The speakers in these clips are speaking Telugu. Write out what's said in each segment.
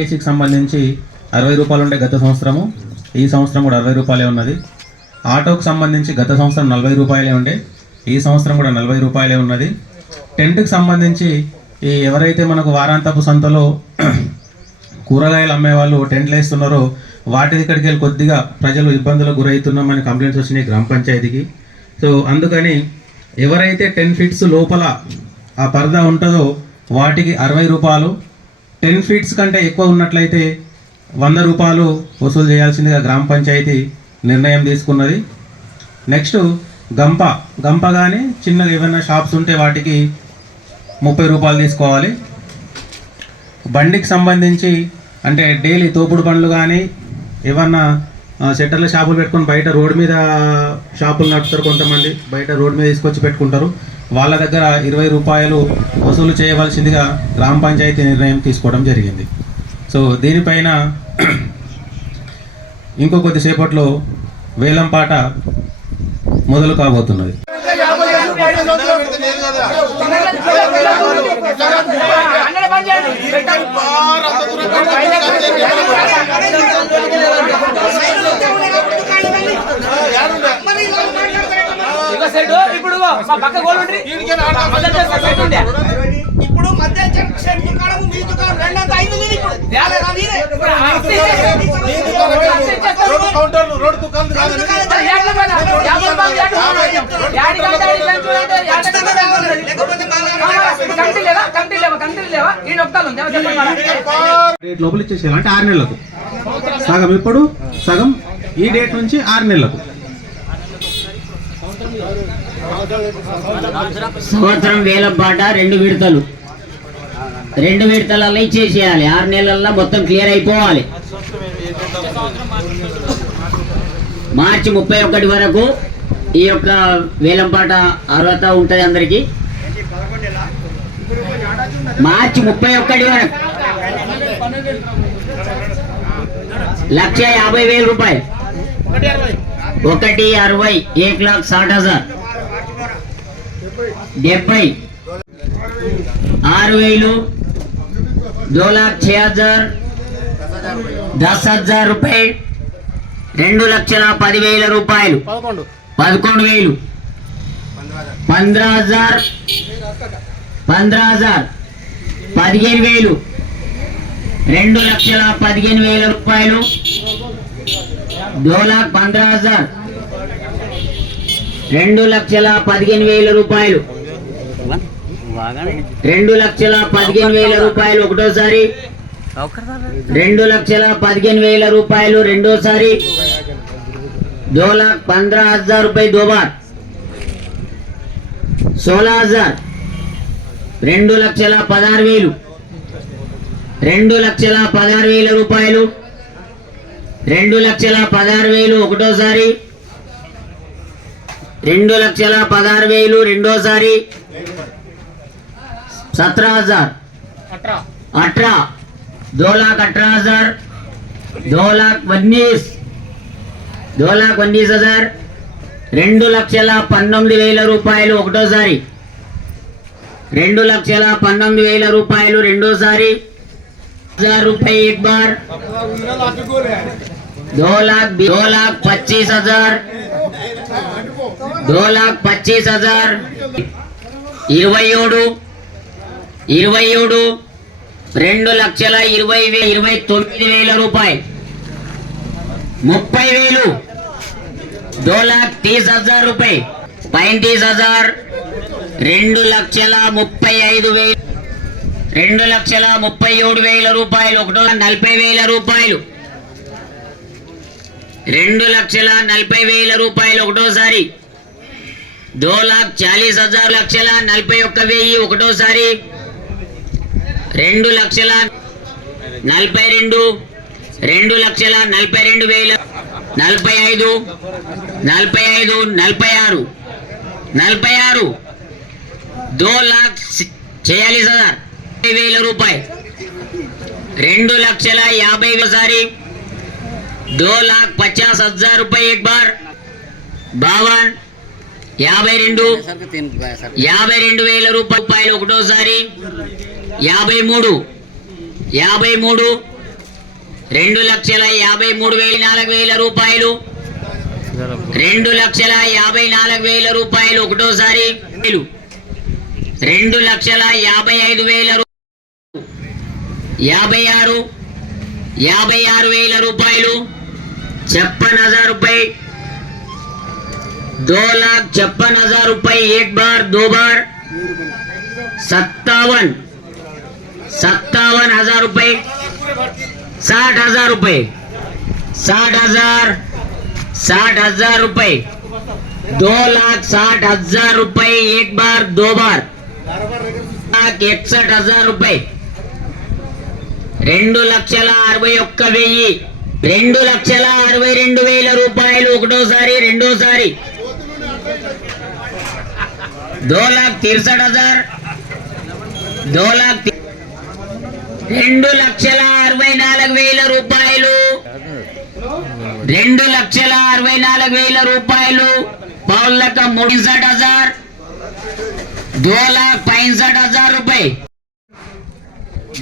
ఏసీకి సంబంధించి 60 రూపాయలు ఉండే గత సంవత్సరము, ఈ సంవత్సరం కూడా 60 రూపాయలే ఉన్నది. ఆటోకు సంబంధించి గత సంవత్సరం 40 రూపాయలే ఉండే, ఈ సంవత్సరం కూడా 40 రూపాయలే ఉన్నది. టెంట్కి సంబంధించి ఈ ఎవరైతే మనకు వారాంతపు సంతలో కూరగాయలు అమ్మేవాళ్ళు టెంట్లు వేస్తున్నారో వాటి ఇక్కడికి వెళ్ళి కొద్దిగా ప్రజలు ఇబ్బందులకు గురవుతున్నామని కంప్లైంట్స్ వచ్చినాయి గ్రామ పంచాయతీకి. సో అందుకని ఎవరైతే 10 ఫీట్స్ లోపల ఆ పరదా ఉంటుందో వాటికి 60 రూపాయలు, 10 ఫీట్స్ కంటే ఎక్కువ ఉన్నట్లయితే 100 రూపాయలు వసూలు చేయాల్సిందిగా గ్రామ పంచాయతీ నిర్ణయం తీసుకున్నది. నెక్స్ట్ గంప కానీ చిన్నగా ఏమైనా షాప్స్ ఉంటే వాటికి 30 రూపాయలు తీసుకోవాలి. బండికి సంబంధించి అంటే డైలీ తోపుడు బండ్లు కానీ ఏమన్నా షట్టర్ల షాపులు పెట్టుకొని బయట రోడ్డు మీద షాపులు నడుపుతారు, కొంతమంది బయట రోడ్డు మీద తీసుకొచ్చి పెట్టుకుంటారు, వాళ్ళ దగ్గర 20 రూపాయలు వసూలు చేయవలసిందిగా గ్రామ పంచాయతీ నిర్ణయం తీసుకోవడం జరిగింది. సో దీనిపైన ఇంకో కొద్దిసేపట్లో వేలం పాట మొదలు కాబోతున్నది. ఇప్పుడు మధ్య దుకాణం మీ దుకాణం రెండంత అయింది. లోపల ఇచ్చేసేయాలి అంటే 6 నెలలకు సగం, ఇప్పుడు సగం ఈ డేట్ నుంచి 6 నెలలకు. సంవత్సరం వేలం పాట 2 విడతలు, 2 విడతలలో ఇచ్చేసేయాలి. 6 నెలల్లో మొత్తం క్లియర్ అయిపోవాలి. మార్చి 31 వరకు ఈ యొక్క వేలం పాట అర్హత ఉంటుంది అందరికి. మార్చి 31 వరకు 1,50,000 రూపాయలు, 1,60,000, 1,60,000, 70, 6,000, 2,06,000, 10,000 रुपये, 2,10,000 రూపాయలు, 11,000, 15,000, 15,000, 15,000, 2,15,000 రూపాయలు, 2,15,000, 2,15,000 రూపాయలు, 2,15,000 రూపాయలు ఒకటోసారి, 2,15,000 రూపాయలు రెండోసారి, 2,15,000 रुपये 2 बार, 16,000, 2,16,000, 2,16,000 రూపాయలు, 2,16,000 ఒకటోసారి, 2,16,000 రెండోసారి, 17,000, 18, 2,18,000, 2,19,000, 2,19,000 రూపాయలు ఒకటోసారి, 2,19,000 రూపాయలు రెండోసారి, 1,000 रुपये एक बार, 2,25,000, 2,25,000, 27, 2,29,000 రూపాయలు, 30,000, 2,30,000 रुपये, 35,000, 2,35,000, 2,37,000 రూపాయలు ఒకటో, 40,000 రూపాయలు, 2,40,000 రూపాయలు ఒకటోసారి, 2,40,000, 1,41,000 ఒకటోసారి, 2,42,000, 2,42,000, 45, 45, 46, 2,46,000 రూపాయలు, 2,50,000 సారి, 2,50,000 रुपये एक बार, 52, 52,000 రూపాయలు ఒకటోసారి, 53, 2,53,400 రూపాయలు. 2,54,000 రూపాయలు ఒకటోసారి. 2,55,000 56,000 రూపాయలు. 56,000 रुपये. 2,56,000 रुपये. एक बार दो बार 57,000 रुपये. 60,000 रुपये. 60,000 रुपये. 2,60,000 रुपये. एक बार दो बार 61,000 रुपये. 2,61,000. 2,62,000 రూపాయలు ఒకటోసారి. రెండోసారి 2,63,000. 2,64,000 రూపాయలు. 2,64,000 రూపాయలు. పావులక 63,000. 2,65,000 रुपये.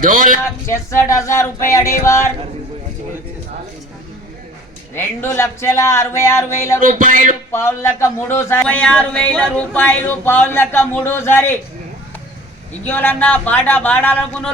2,66,000 रुपये अडेवार. 2,66,000 రూపాయలు. పావులక 66,000 రూపాయలు. పావులక 3 సారి. ఇంకోలన్నా బాడాలనుకున్న